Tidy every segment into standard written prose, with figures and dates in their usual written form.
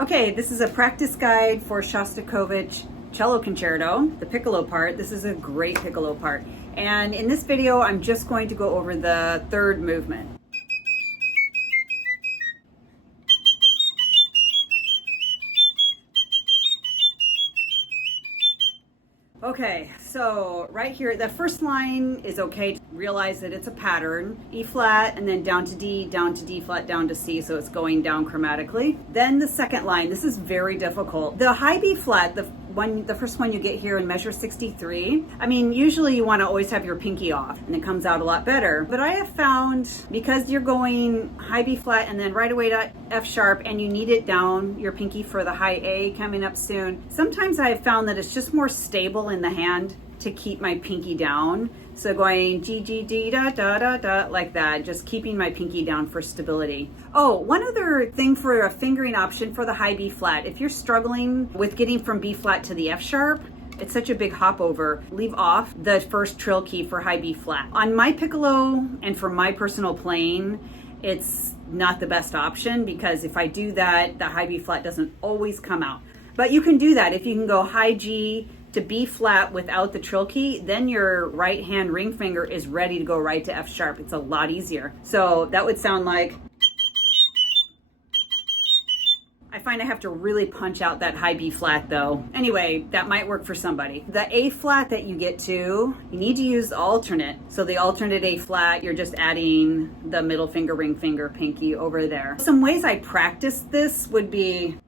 Okay, this is a practice guide for Shostakovich Cello Concerto, the Piccolo part. This is a great Piccolo part. And in this video, I'm just going to go over the third movement. Okay, so right here, the first line is okay to realize that it's a pattern. E flat, and then down to D flat, down to C, so it's going down chromatically. Then the second line, this is very difficult. The high B flat, the first one you get here in measure 63, I mean, usually you want to always have your pinky off, and it comes out a lot better. But I have found, because you're going high B flat and then right away to F sharp, and you need it down, your pinky for the high A coming up soon, sometimes I have found that it's just more stable in the hand to keep my pinky down. So going G, G, D, da, da, da, da, like that, just keeping my pinky down for stability. Oh, one other thing for a fingering option for the high B flat, if you're struggling with getting from B flat to the F sharp, it's such a big hop over, leave off the first trill key for high B flat. On my piccolo and for my personal playing, it's not the best option, because if I do that, the high B flat doesn't always come out. But you can do that. If you can go high G to B flat without the trill key, then your right hand ring finger is ready to go right to F sharp. It's a lot easier. So that would sound like, I find I have to really punch out that high B flat though. Anyway, that might work for somebody. The A flat that you get to, you need to use the alternate. So the alternate A flat, you're just adding the middle finger, ring finger, pinky over there. Some ways I practice this would be,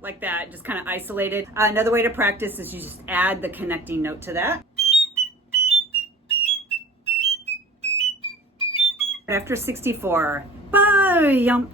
like that, just kind of isolated. Another way to practice is you just add the connecting note to that. After 64, bam!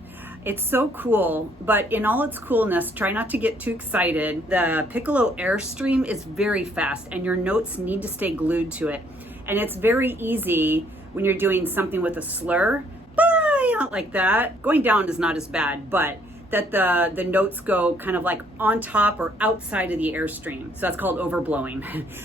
It's so cool, but in all its coolness, try not to get too excited. The piccolo airstream is very fast, and your notes need to stay glued to it. And it's very easy when you're doing something with a slur, bam, like that. Going down is not as bad, but that the notes go kind of like on top or outside of the airstream. So that's called overblowing.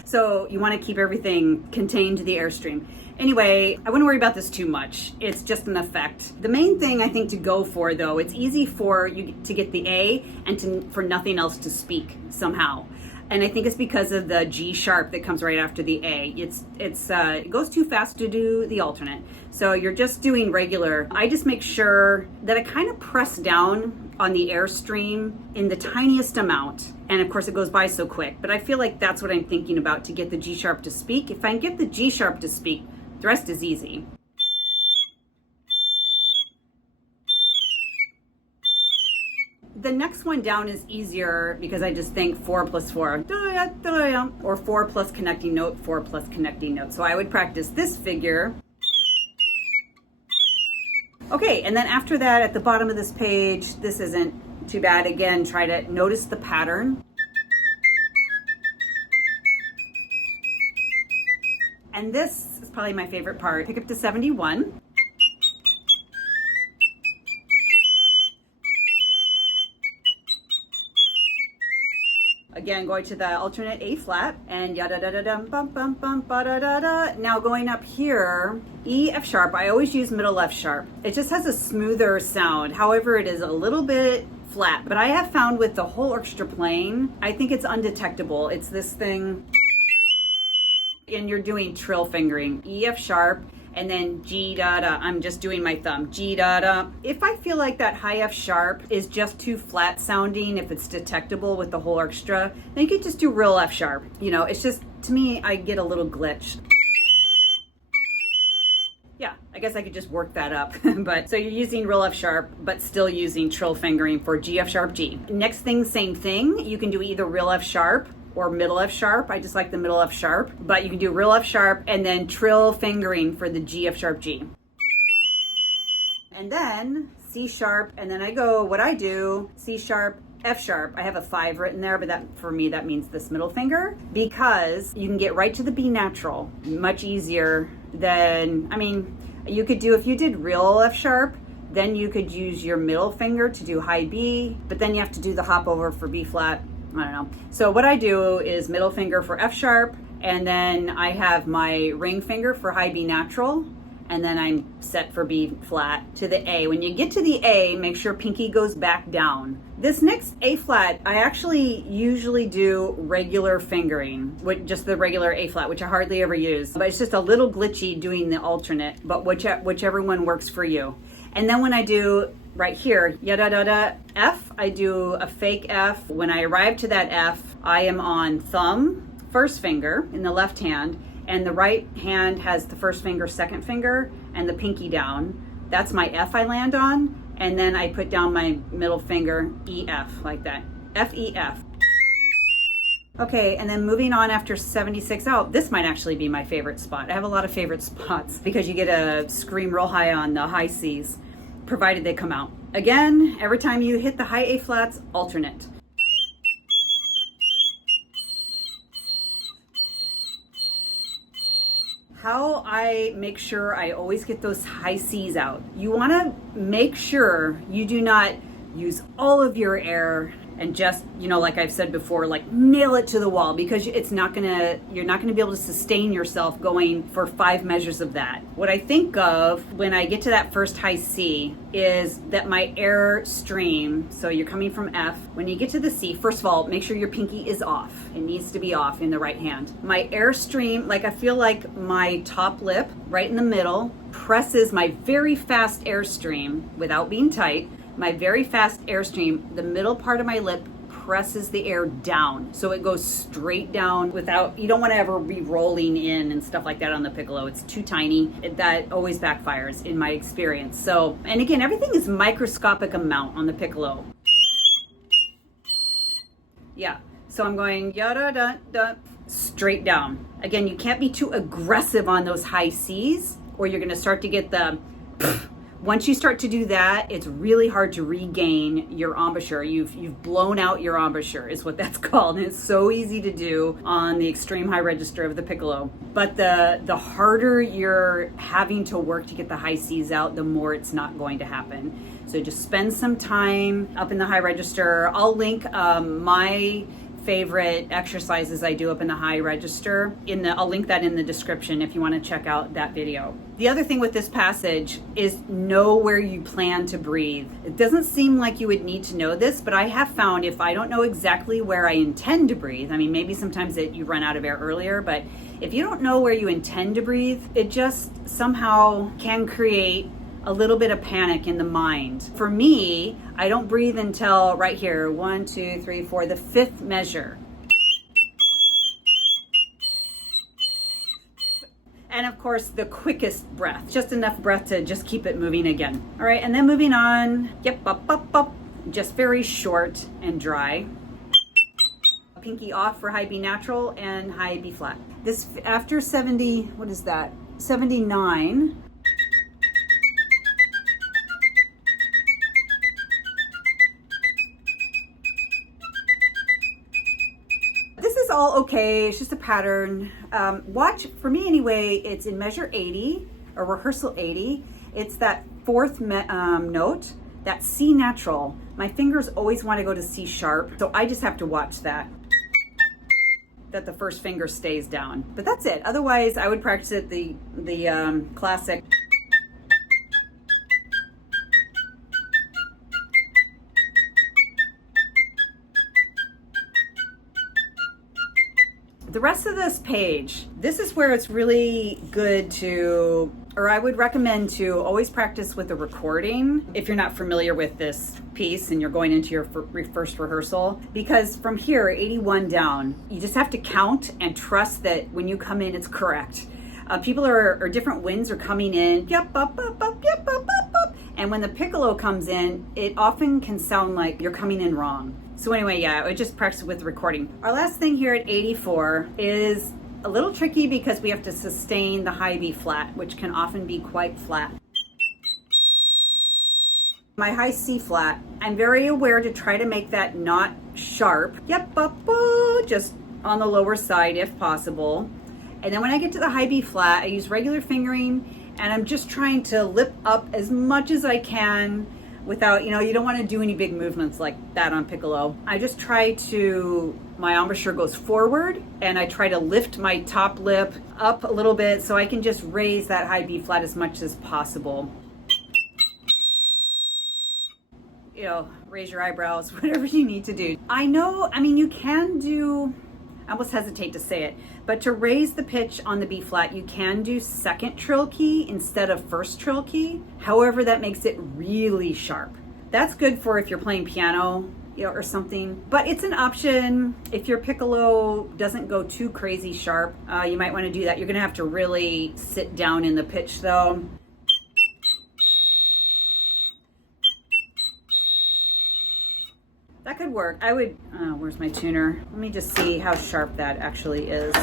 So you want to keep everything contained to the airstream. Anyway, I wouldn't worry about this too much. It's just an effect. The main thing I think to go for though, it's easy for you to get the A and for nothing else to speak somehow. And I think it's because of the G sharp that comes right after the A. It goes too fast to do the alternate. So you're just doing regular. I just make sure that I kind of press down on the airstream in the tiniest amount. And of course it goes by so quick, but I feel like that's what I'm thinking about to get the G sharp to speak. If I can get the G sharp to speak, the rest is easy. The next one down is easier because I just think 4 plus 4, or 4 plus connecting note, 4 plus connecting note. So I would practice this figure. Okay, and then after that, at the bottom of this page, this isn't too bad. Again, try to notice the pattern. And this is probably my favorite part. Pick up to 71. Again, going to the alternate A flat and yada da da dum bum bum bum ba da da da. Now going up here, E F sharp. I always use middle F sharp. It just has a smoother sound. However, it is a little bit flat. But I have found with the whole orchestra playing, I think it's undetectable. It's this thing, and you're doing trill fingering. E F sharp. And then G da da, I'm just doing my thumb, G da da. If I feel like that high F sharp is just too flat sounding, if it's detectable with the whole orchestra, then you could just do real F sharp. You know, it's just, to me, I get a little glitch. Yeah, I guess I could just work that up. But so you're using real F sharp, but still using trill fingering for G F sharp G. Next thing, same thing. You can do either real F sharp or middle F sharp. I just like the middle F sharp, but you can do real F sharp and then trill fingering for the G F sharp G. And then C sharp, and then I go, what I do, C sharp, F sharp. I have a 5 written there, but that for me, that means this middle finger, because you can get right to the B natural much easier than, I mean, you could do, if you did real F sharp, then you could use your middle finger to do high B, but then you have to do the hop over for B flat. I don't know. So what I do is middle finger for F sharp, and then I have my ring finger for high B natural, and then I'm set for B flat to the A. When you get to the A, make sure pinky goes back down. This next A flat, I actually usually do regular fingering, with just the regular A flat, which I hardly ever use. But it's just a little glitchy doing the alternate, but whichever one works for you. And then when I do right here, yada da da F, I do a fake F. When I arrive to that F, I am on thumb, first finger in the left hand, and the right hand has the first finger, second finger, and the pinky down. That's my F I land on, and then I put down my middle finger, E, F, like that. F, E, F. Okay, and then moving on after 76 out, this might actually be my favorite spot. I have a lot of favorite spots because you get a scream real high on the high Cs, provided they come out. Again, every time you hit the high A flats, alternate. How I make sure I always get those high Cs out. You want to make sure you do not use all of your air and just, like I've said before, like nail it to the wall, because you're not gonna be able to sustain yourself going for 5 measures of that. What I think of when I get to that first high C is that my air stream, so you're coming from F, when you get to the C, first of all, make sure your pinky is off. It needs to be off in the right hand. My air stream, like I feel like my top lip right in the middle presses my very fast airstream without being tight. My very fast airstream, the middle part of my lip presses the air down. So it goes straight down you don't want to ever be rolling in and stuff like that on the piccolo. It's too tiny. That always backfires in my experience. So, and again, everything is microscopic amount on the piccolo. Yeah, so I'm going yada da da straight down. Again, you can't be too aggressive on those high Cs or you're gonna start to get the once you start to do that, it's really hard to regain your embouchure. You've blown out your embouchure is what that's called. And it's so easy to do on the extreme high register of the piccolo. But the harder you're having to work to get the high Cs out, the more it's not going to happen. So just spend some time up in the high register. I'll link my favorite exercises I do up in the high register. I'll link that in the description if you want to check out that video. The other thing with this passage is know where you plan to breathe. It doesn't seem like you would need to know this, but I have found if I don't know exactly where I intend to breathe, I mean, maybe sometimes you run out of air earlier, but if you don't know where you intend to breathe, it just somehow can create a little bit of panic in the mind. For me, I don't breathe until right here, 1, 2, 3, 4, the 5th measure. And of course, the quickest breath, just enough breath to just keep it moving again. All right, and then moving on, yep, up, up, up, just very short and dry. Pinky off for high B natural and high B flat. This after 70, what is that? 79. All okay, it's just a pattern. Watch, for me anyway, it's in measure 80 or rehearsal 80. It's that 4th note, that C natural. My fingers always want to go to C sharp, so I just have to watch that the first finger stays down. But that's it. Otherwise, I would practice it the classic. The rest of this page, this is where it's really good to, or I would recommend to always practice with a recording if you're not familiar with this piece and you're going into your first rehearsal, because from here, 81 down, you just have to count and trust that when you come in, it's correct. People or different winds are coming in, yep, up, up, up, yep, up, up, up. And when the piccolo comes in, it often can sound like you're coming in wrong. So anyway, yeah, I would just practice with recording. Our last thing here at 84 is a little tricky because we have to sustain the high B flat, which can often be quite flat. My high C flat, I'm very aware to try to make that not sharp. Yep, up, just on the lower side if possible. And then when I get to the high B flat, I use regular fingering and I'm just trying to lip up as much as I can without, you don't want to do any big movements like that on piccolo. I just try to, my embouchure goes forward and I try to lift my top lip up a little bit so I can just raise that high B flat as much as possible. Raise your eyebrows, whatever you need to do. I mean, you can do, I almost hesitate to say it, but to raise the pitch on the B flat, you can do second trill key instead of first trill key. However, that makes it really sharp. That's good for if you're playing piano, or something, but it's an option. If your piccolo doesn't go too crazy sharp, you might want to do that. You're gonna have to really sit down in the pitch though. That could work. I would, where's my tuner? Let me just see how sharp that actually is.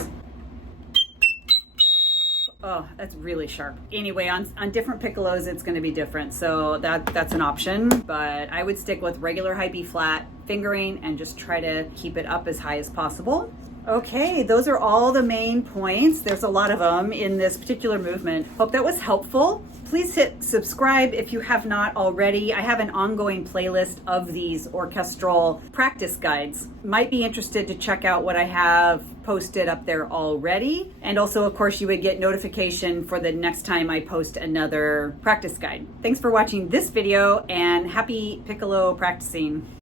Oh, that's really sharp. Anyway, on different piccolos, it's gonna be different. So that's an option, but I would stick with regular high B flat fingering and just try to keep it up as high as possible. Okay, those are all the main points. There's a lot of them in this particular movement. Hope that was helpful. Please hit subscribe if you have not already. I have an ongoing playlist of these orchestral practice guides. Might be interested to check out what I have posted up there already. And also, of course, you would get notification for the next time I post another practice guide. Thanks for watching this video and happy piccolo practicing.